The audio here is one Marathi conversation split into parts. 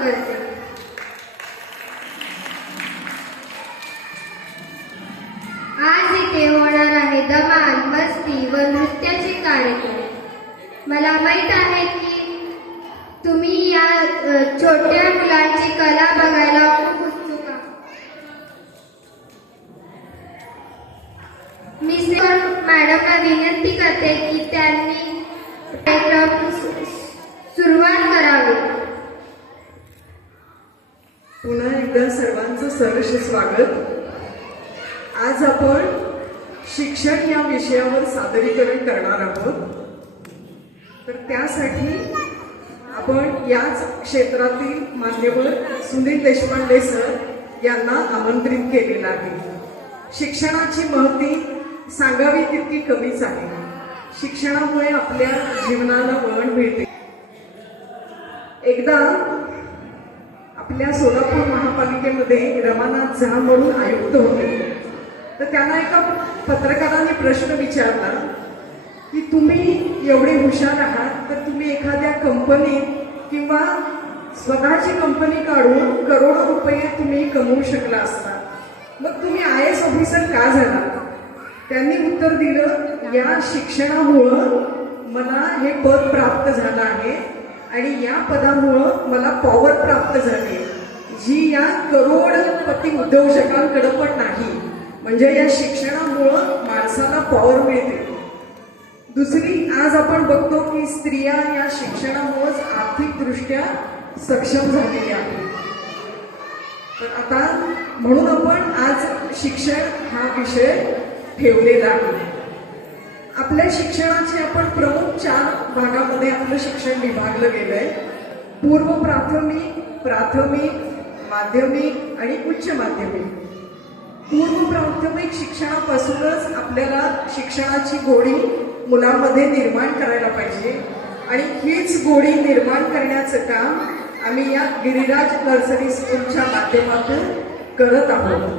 करते. आज इथे होणार आहे धमाल, मस्ती व नृत्याचे कार्यक्रम. मला माहीत आहे की तुम्ही या छोट्या मुलांची कला बघायला खूप उत्सुक आहात. मी मॅडमला विनंती करते की त्यांनी कार्यक्रम सुरुवात करावी. पुन्हा एकदा सर्वांचं सहर्ष स्वागत. आज आपण शिक्षण या विषयावर सादरीकरण करणार आहोत. तर त्यासाठी आपण याच क्षेत्रातील मान्यवर सुनील देशपांडे सर यांना आमंत्रित केलेलं आहे. शिक्षणाची महती सांगावी तितकी कमीच आहे. शिक्षणामुळे आपल्या जीवनाला वळण मिळते. एकदा आपल्या सोलापूर महापालिकेमध्ये रमानाथ झा म्हणून आयुक्त होते. तर त्यांना एका पत्रकाराने प्रश्न विचारला की तुम्ही एवढे हुशार आहात तर तुम्ही एखाद्या कंपनीत किंवा स्वतःची कंपनी काढून करोडो रुपये तुम्ही कमवू शकला असता, मग तुम्ही IAS ऑफिसर का झाला? त्यांनी उत्तर दिलं, या शिक्षणामुळं मला हे पद प्राप्त झालं आहे आणि या पदामुळं मला पॉवर प्राप्त झाली जी या करोडपती उद्योजकांकडे पण नाही. म्हणजे या शिक्षणामुळं माणसाला पॉवर मिळते. दुसरी, आज आपण बघतो की स्त्रिया या शिक्षणामुळेच आर्थिकदृष्ट्या सक्षम झालेल्या आहेत. तर आता म्हणून आपण आज शिक्षण हा विषय ठेवलेला आहे. आपल्या शिक्षणाचे आपण प्रमुख 4 भागामध्ये आपलं शिक्षण विभागलं गेलंय. पूर्व प्राथमिक, प्राथमिक, माध्यमिक आणि उच्च माध्यमिक. पूर्व प्राथमिक शिक्षणापासूनच आपल्याला शिक्षणाची गोडी मुलांमध्ये निर्माण करायला पाहिजे आणि हीच गोडी निर्माण करण्याचं काम आम्ही या गिरिराज नर्सरी स्कूलच्या माध्यमातून करत आहोत.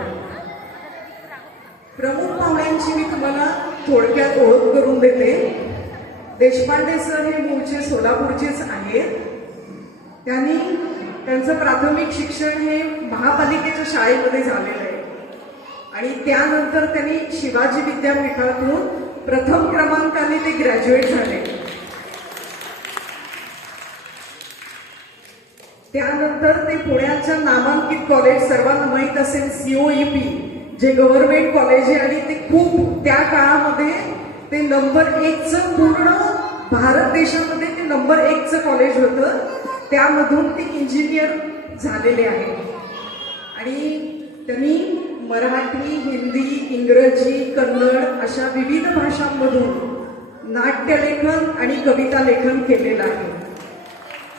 प्रमुख पाहुण्यांची मी तुम्हाला थोडक्यात ओळख करून देते. देशपांडे सर हे मूळचे सोलापूरचेच आहेत. त्यांनी त्यांचं प्राथमिक शिक्षण हे महापालिकेच्या शाळेमध्ये झालेलं आहे आणि त्यानंतर त्यांनी शिवाजी विद्यापीठातून प्रथम क्रमांकाने ते ग्रॅज्युएट झाले. त्यानंतर ते पुण्याच्या नामांकित कॉलेज, सर्वांना माहीत असेल COEP, जे गव्हर्नमेंट कॉलेज आहे आणि ते खूप त्या काळामध्ये ते नंबर 1चं पूर्ण भारत देशामध्ये ते नंबर 1चं कॉलेज होतं. त्यामधून ते इंजिनियर झालेले आहेत आणि त्यांनी मराठी, हिंदी, इंग्रजी, कन्नड अशा विविध भाषांमधून नाट्यलेखन आणि कविता लेखन केलेलं आहे.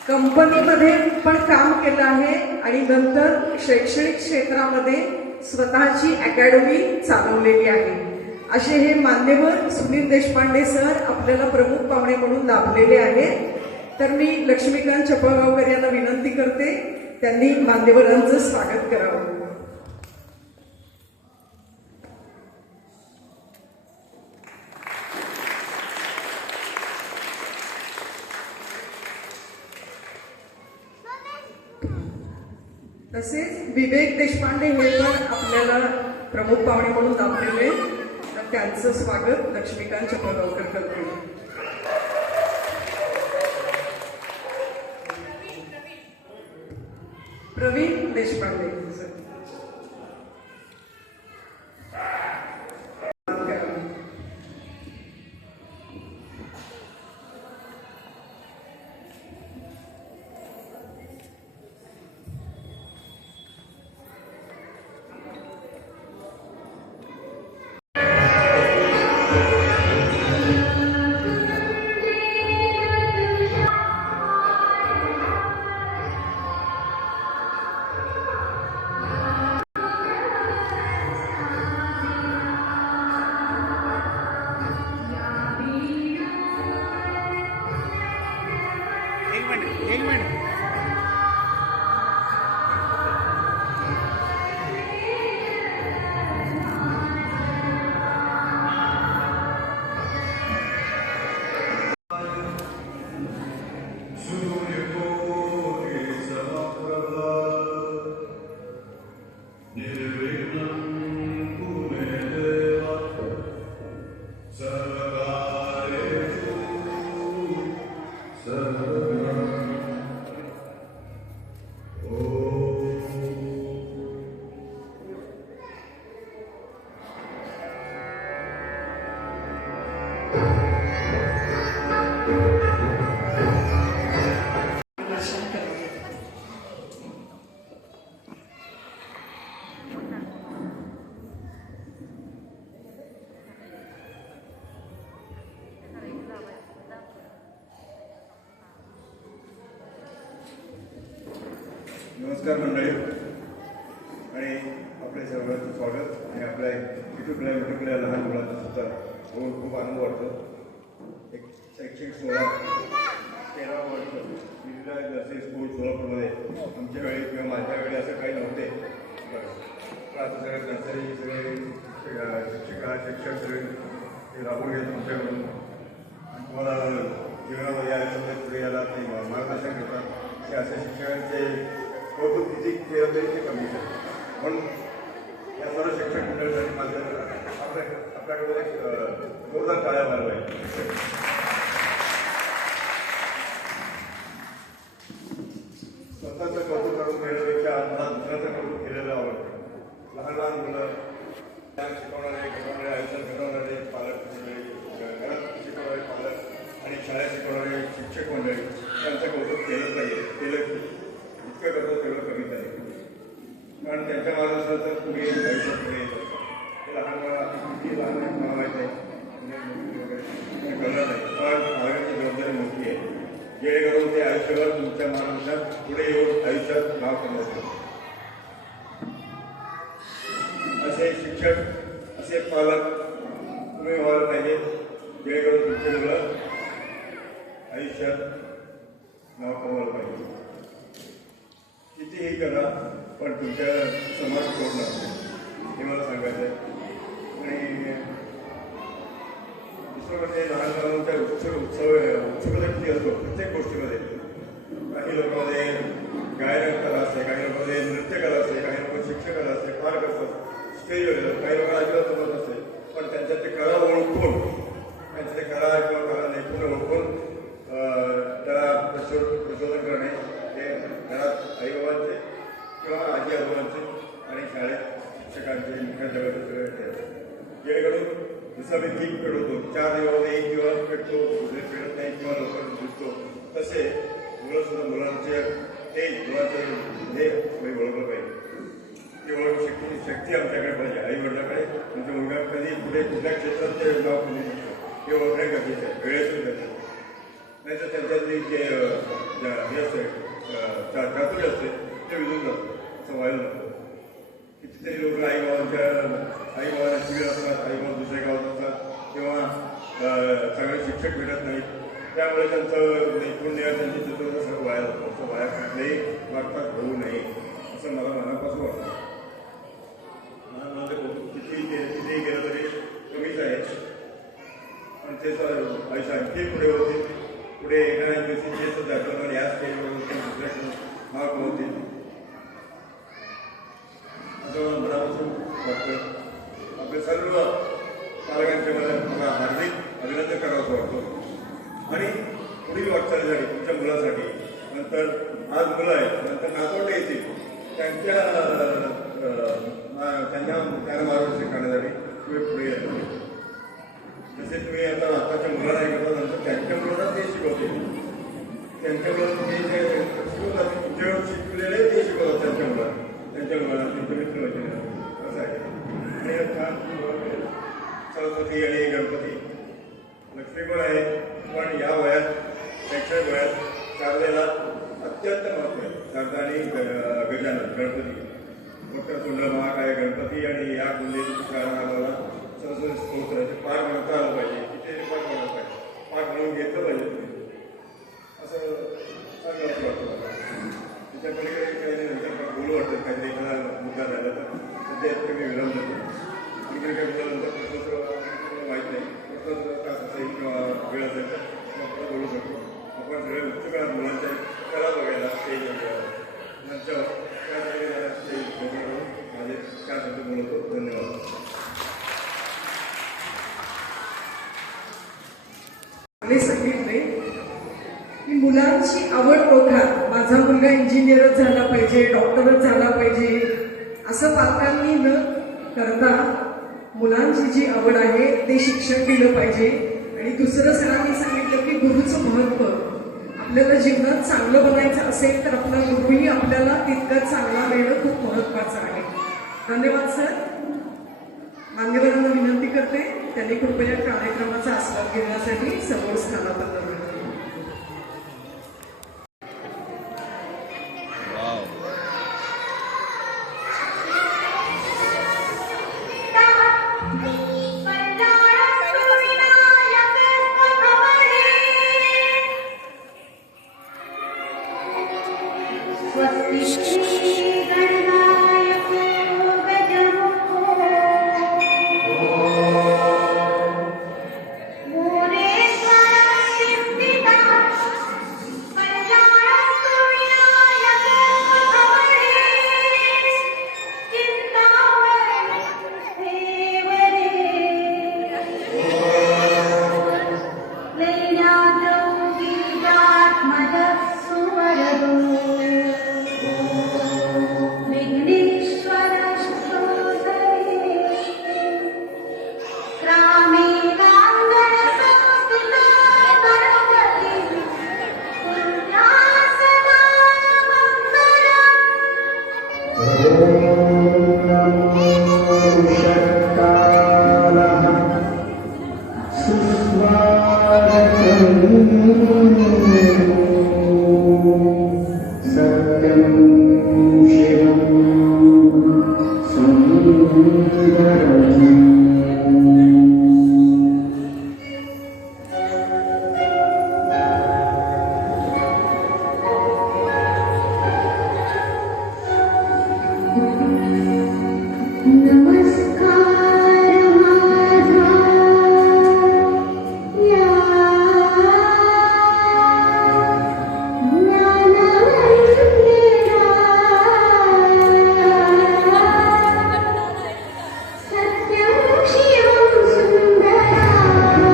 कंपनीमध्ये पण काम केलं आहे आणि नंतर शैक्षणिक क्षेत्रामध्ये स्वतःची अकॅडमी चालवलेली आहे. असे हे मान्यवर सुनील देशपांडे सर आपल्याला प्रमुख पाहुणे म्हणून लाभलेले आहेत. तर मी लक्ष्मीकांत चपळगावकर यांना विनंती करते त्यांनी मान्यवरांचं स्वागत करावं. तसेच विवेक देशपांडे हे पण आपल्याला प्रमुख पाहुणे म्हणून लाभलेले, तर त्यांचं स्वागत लक्ष्मीकांत चपळगावकर करतील. प्रवीण देशपांडे नमस्कार मंडळी आणि आपल्या सर्वांचं स्वागत आणि आपल्या युट्यूबला लहान मुलांचा सुद्धा होऊन खूप आनंद वाटतो. एक शैक्षणिक सोहळा 13 वर्ष विविध असे स्कूल सोलापूरमध्ये आमच्या वेळी किंवा माझ्या वेळी असं काही नव्हते. आता सगळे नर्सरी सगळे शिक्षक सगळे ते राबवून घेत तुमच्याकडून आणि तुम्हाला जीवनामध्ये आयुष्यामध्ये पुढे याला ते मार्गदर्शन करतात. हे असे शिक्षकांचे कौतुक किती केलं तरी ते कमी आहे. म्हणून या सर्व शिक्षक मंडळासाठी माझं आपल्याकडे एक जोरदार टाळ्या मारला आहे. स्वतःचं कौतुक करून घेण्यापेक्षा मला दुसऱ्याचं कौतुक केलेलं आवडतं. लहान लहान मुलं ज्ञान शिकवणारे आयुष्यात घडवणारे पालक मंडळी, घरात शिकवणारे पालक आणि शाळेत शिकवणारे शिक्षक मंडळी त्यांचं कौतुक केलं पाहिजे. केलं की इतकं करतो तेवढं कमीच आहे. कारण त्यांच्या मार्गदर्शनाचं पुढे आयुष्यात पुढे येत असतं. ते लहान किती लहान मला माहीत आहे वगैरे कळलं नाही, पण मार्गाची जबाबदारी मोठी आहे. जेणेकरून ते आयुष्यभर तुमच्या मार्गदर्शनात पुढे येऊन आयुष्यात नाव करण्याचं असे शिक्षक असे पालक तुम्ही व्हायला पाहिजे. जेणेकरून तुमचे मुलं आयुष्यात नाव कमवायला पाहिजे. कितीही करा पण तुमच्या समाज सोडणार हे मला सांगायचं आहे. आणि दुसरं म्हणजे लहान मुलांच्या उत्सुकता किती असतो प्रत्येक गोष्टीमध्ये. काही लोकांमध्ये गायन कला असते, काही लोकांमध्ये नृत्य कला असते, काही लोक शिक्षकला असते, फार करतात स्टेजवर. काही लोकांना अजिबात समजत असते, पण त्यांच्या ते कला ओळखून त्यांच्या ते कला किंवा कला नैपुण्य ओळखून त्याला प्रचोदन करणे हे घरात आईबाबांचे किंवा आजी आजोबांचे आणि शाळेत शिक्षकांचे मुख्याध्यापकांचे सगळे ठेवतात. जेणेकरून जसं आम्ही दीप पेटवतो, 4 दिवसामध्ये 1 दिवस पेटतो, दुसरे पेटत नाही किंवा लोकांना दिसतो, तसे मुलं सुद्धा मुलांचे ते मुलांचे हे ओळखलं पाहिजे. ती ओळख शक्ती आमच्याकडे पाहिजे, आई वडिलांकडे. तुमच्या मुलगा कधी पुढे कुठल्या क्षेत्रात ते नाव करू शकतो हे ओळखणे गरजेचं आहे, वेळेतून गरजेचं. नाही तर त्यांच्यातली जे हे असते चातुर्य असते ते विजून जातं. असं व्हायला नको. कितीतरी लोक आईबाबांना शिबिर असतात, आईबाबा दुसऱ्या गावात असतात किंवा चांगले शिक्षक भेटत नाहीत. त्यामुळे त्यांचं नैपुण्य त्यांची चतुर्थ सर्व व्हायला होतं. असं व्हायला कुठल्याही वाटपात होऊ नये असं मला मनापासून वाटतं. माझं कितीही केलं तरी कमीच आहे. पण ते आयुष्य आणखी पुढे होते. पुढे येणाऱ्या दिवशी जे सुद्धा दाखवणार या स्टेजवर दुसऱ्याकडून नाव कमवतील असं मनापासून वाटतं. आपले सर्व पालकांच्या मला हार्दिक अभिनंदन करावं वाटतं. आणि पुढील वाटचालीसाठी तुमच्या मुलासाठी नंतर आज मुलं आहेत, नंतर नातवंडे येतील, त्यांना मार्गदर्शन करण्यासाठी तुम्ही पुढे येतात. जसे तुम्ही आताच्या मुलांना हे करता, नंतर त्यांच्या मुलांना ते शिकवतील. त्यांच्या मुलांना ते शिकवतात, तुमच्यावर शिकलेले ते शिकवतात त्यांच्या मुलांना. त्यांचे मित्र असं आहे. आणि छान सरस्वती आणि गणपती लक्ष्मी पण आहे. पण या वयात शैक्षणिक वयात शारदेला अत्यंत महत्व आहे. शारदा आणि गजानन गणपती, वक्रतुंड महाकाय गणपती आणि या कुंडलीची शाळा सरस्वती स्तोत्राचे पाठ म्हणता आलं पाहिजे. किती पाठ म्हणत पाहिजे, पाठ म्हणून घेतलं पाहिजे असं चांगलं असं वाटतं. त्याच्या पलीकडे काही नाही बोलू वाटतं. काहीतरी एखादा मुद्दा झाला तर सध्या तुम्ही विलंब जातो. आणखी काही बोलायला प्रश्नोत्तर माहीत नाही. प्रश्नोत्तर तास असेल किंवा वेळ असेल तर आपण बोलू शकतो. आपण सगळे उत्सुक आहात मुलांच्या कला बघायला, स्टेज बघायला. नंतर त्या स्टेज बघून माझे 4 शब्द बोलतो. धन्यवाद. सांगितले की मुलांची आवड ओळखा. माझा मुलगा इंजिनियरच झाला पाहिजे, डॉक्टरच झाला पाहिजे असं पालकांनी न करता मुलांची जी आवड आहे ते शिक्षण दिलं पाहिजे. आणि दुसरं सरांनी सांगितलं की गुरुचं महत्व. आपल्याला जीवनात चांगलं बनायचं असेल तर आपला गुरुही आपल्याला तितकाच चांगला देणं खूप महत्वाचं आहे. धन्यवाद सर. मान्यवरांना विनंती करते त्यांनी कृपया कार्यक्रमाचा आस्वाद घेण्यासाठी समोर स्थानापन्न व्हावे. सत्यं शिवं सुन्दरम् नमस्कार माझा या सत्यं शिवं सुन्दरा सत्यं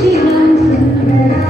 शिवं सुन्दरा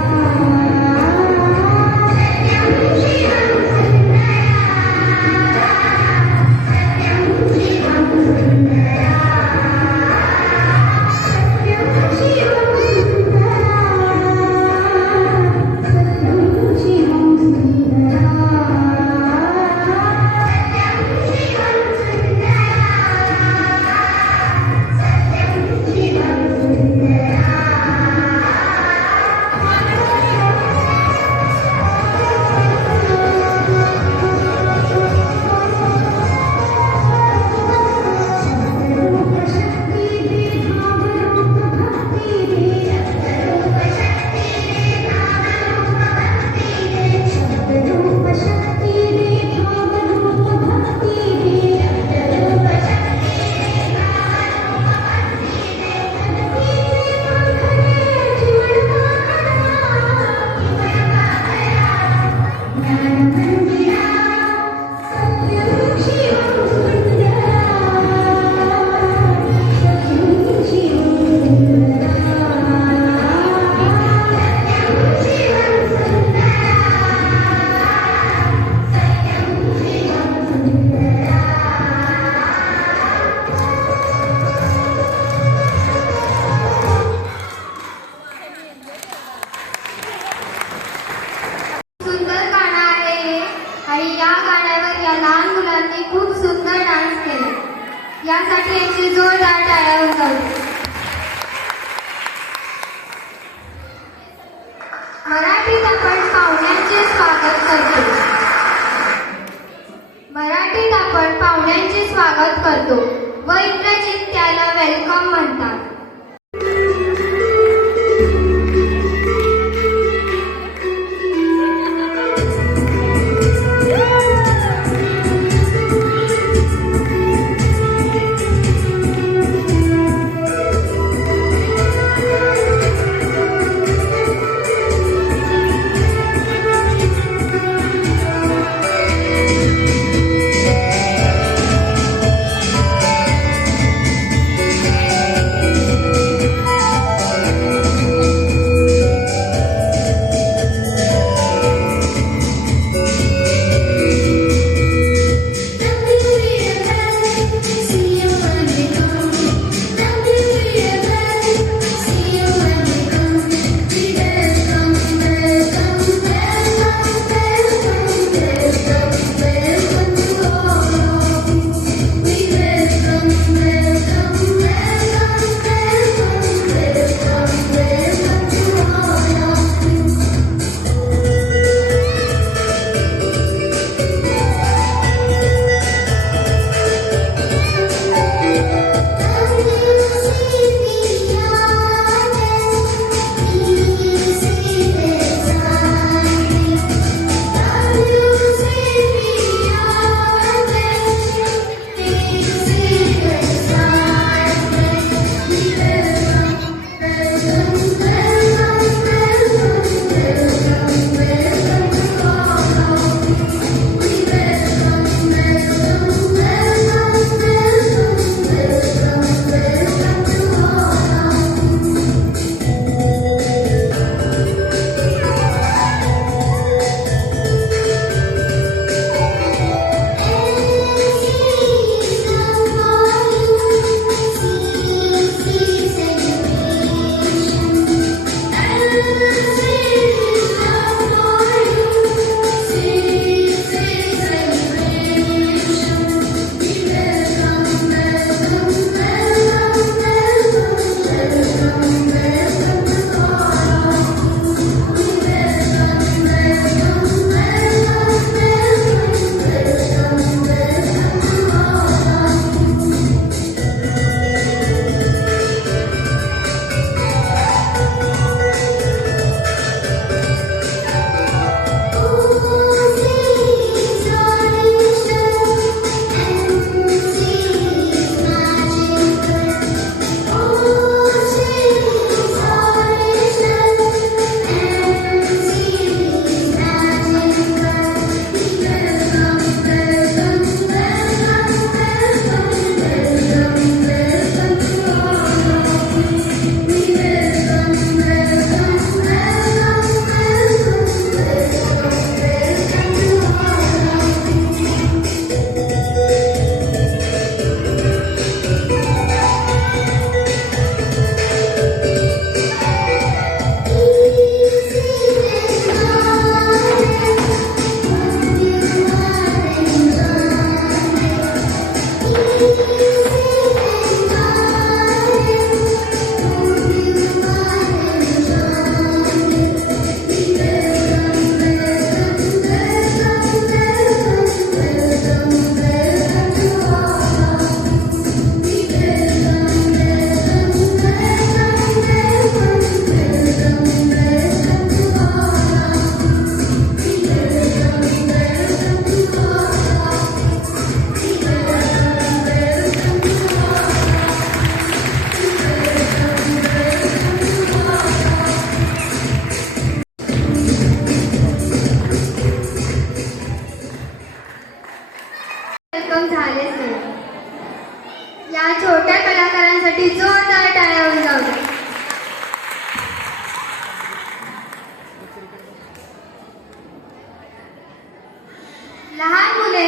सुंदर गाणं आहे हे आणि या गाण्यावर या लहान मुलांनी खूप सुंदर डान्स केला. यासाठी यांची जोरदार टाळ्या वाजवा. मराठीत आपण पाहुण्यांचे स्वागत करतो. मराठीत आपण पाहुण्यांचे स्वागत करतो व इंग्रजीत त्याला वेलकम म्हणतात. कार्यक्रम झालेच नाही. या छोट्या कलाकारांसाठी जोरदार टाळ्या होऊन जाऊ द्या. लहान मुले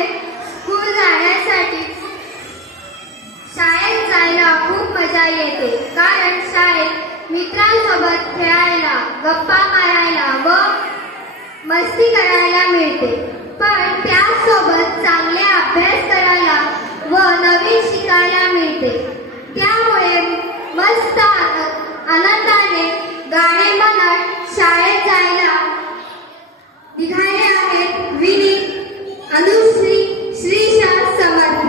स्कूल जाण्यासाठी शाळेत जायला खूप मजा येते, कारण शाळेत मित्रांसोबत खेळायला, गप्पा मारायला व मस्ती करायला मिळते. पण त्यासोबत चांगले अभ्यास करायला व नवीन शिकायला मिळते. त्यामुळे मस्त आनंदाने गाणे म्हणत शाळेत जायला निघाले आहेत विनीत, अनुश्री, श्रीशा, समर्थ.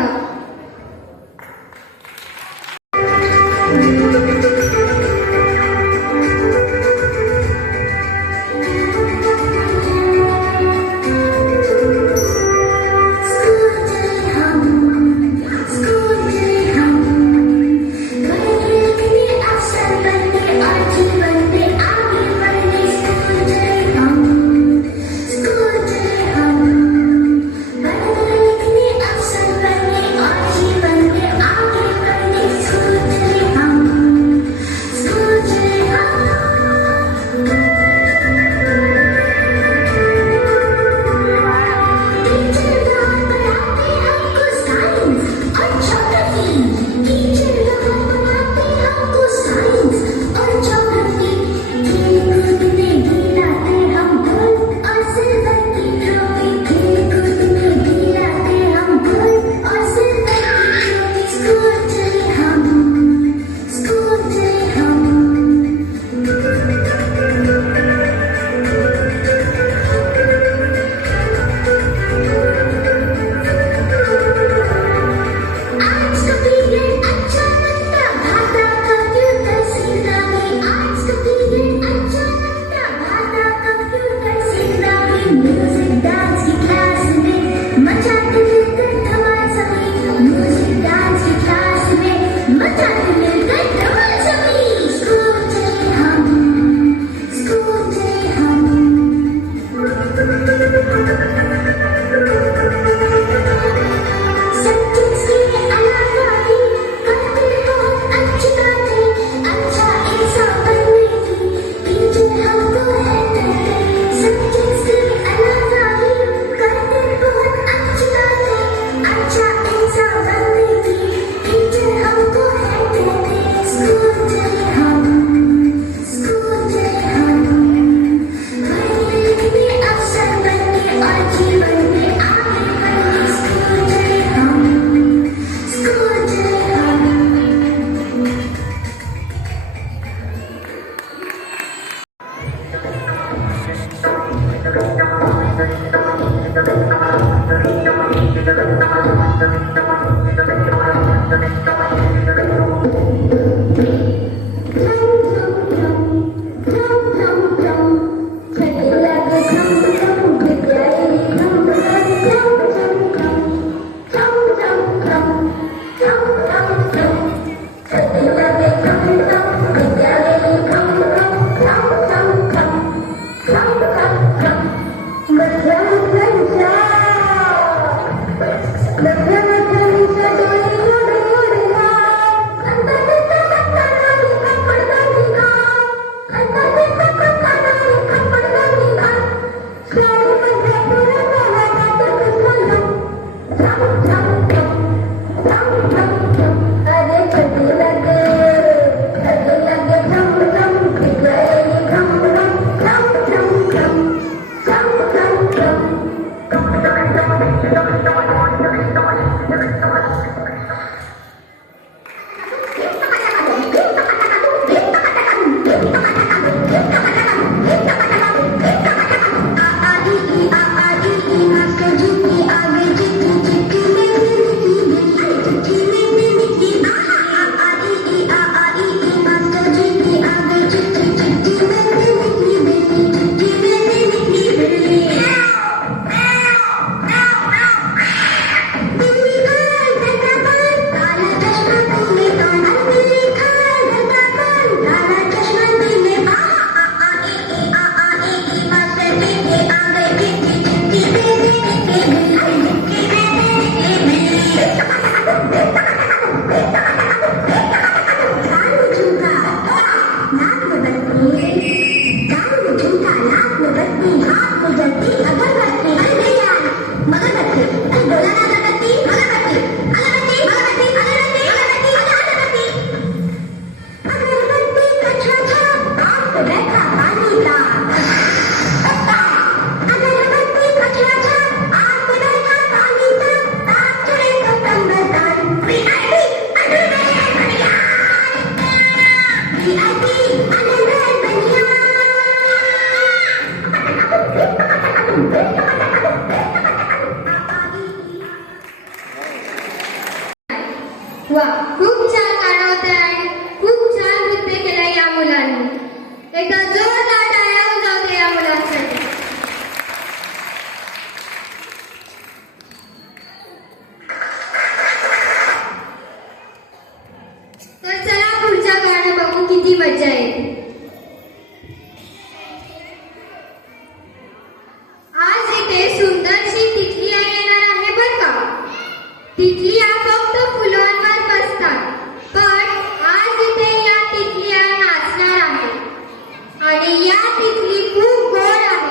आणि या तिथली खूप गोड आहे.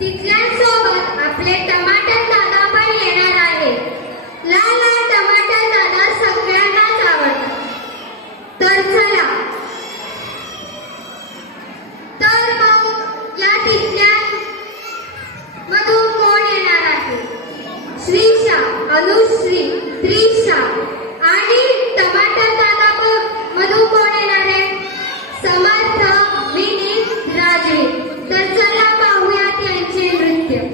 तिथल्यांसोबत आपले टमाटर दादा पण येणार आहे. लाल लाल टमाटर दादा सगळ्यांनाच आवडतात. तर चला, तर मग या तिथल्या मधून कोण येणार आहे? श्रीशा, अनुश्री, त्रिशा आणि टमाटर दादा मधून कोण येणार आहे? समर्थ, विनीत, राजवी. तर चला पाहूयात यांचे नृत्य.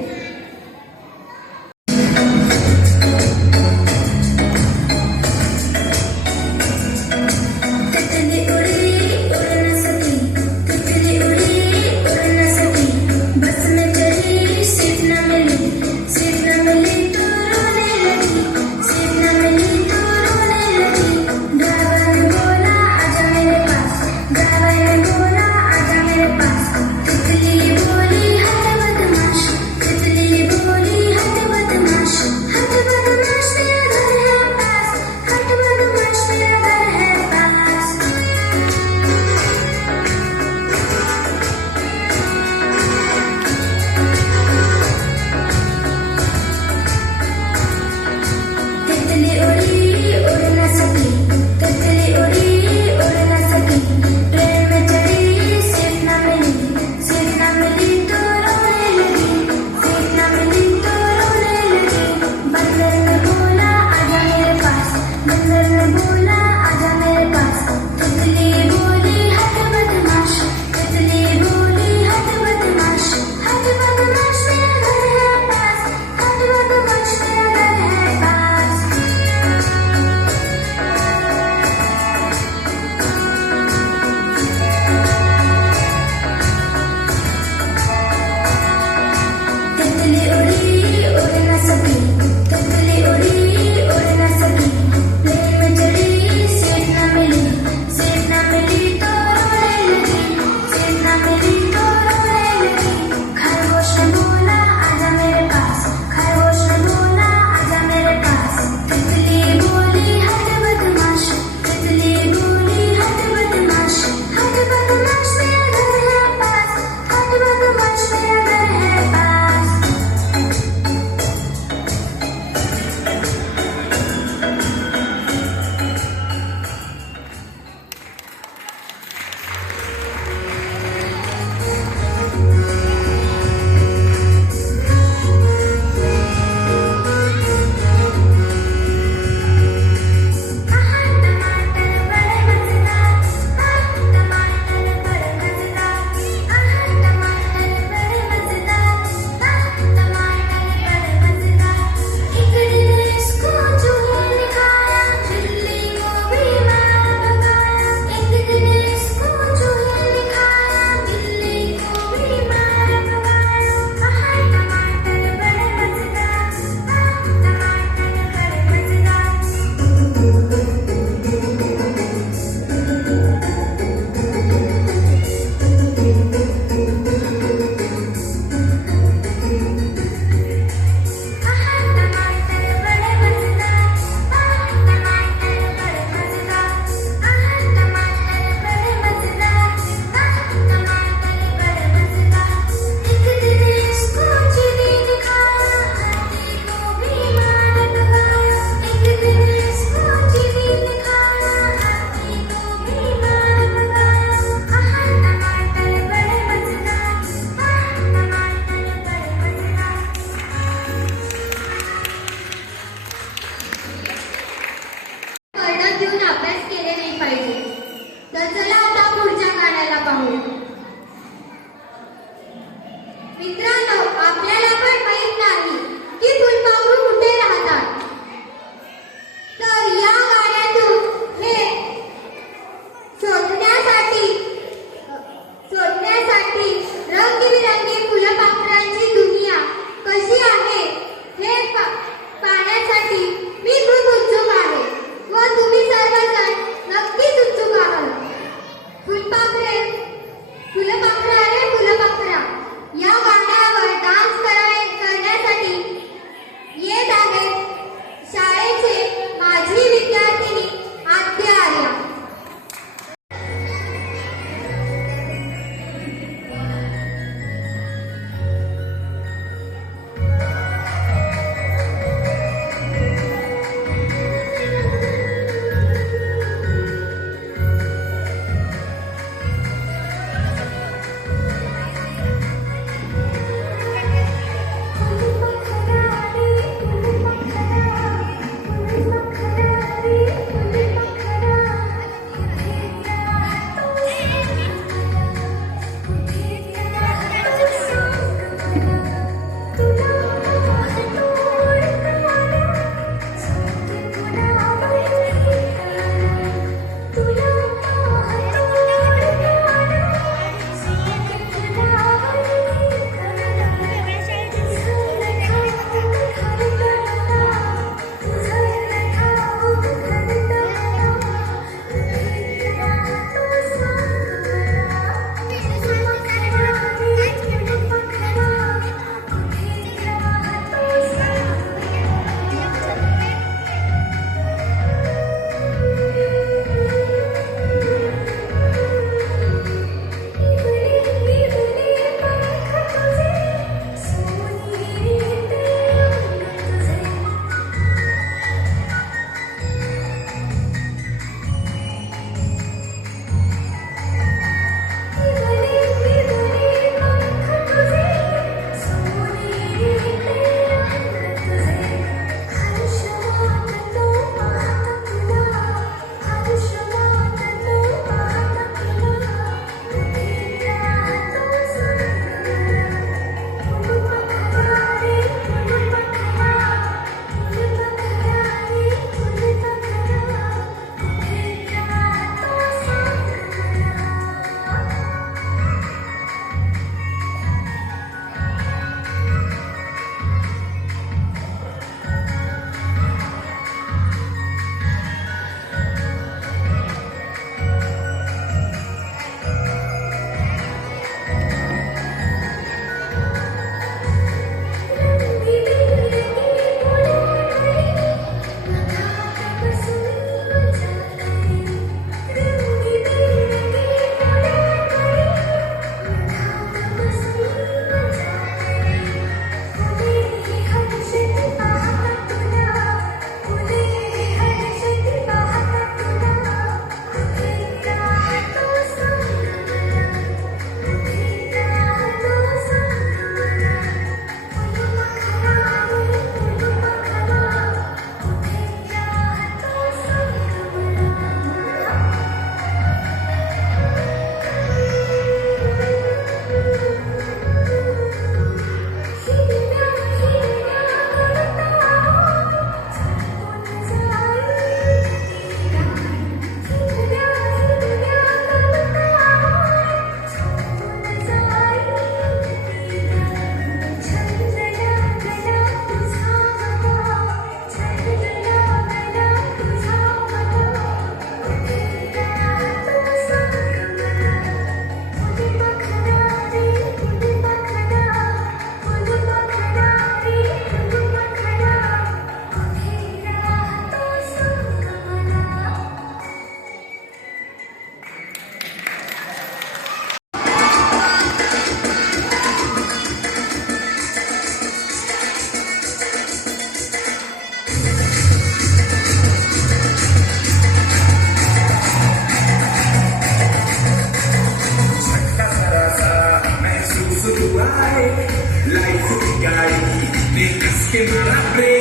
que मला प्रेम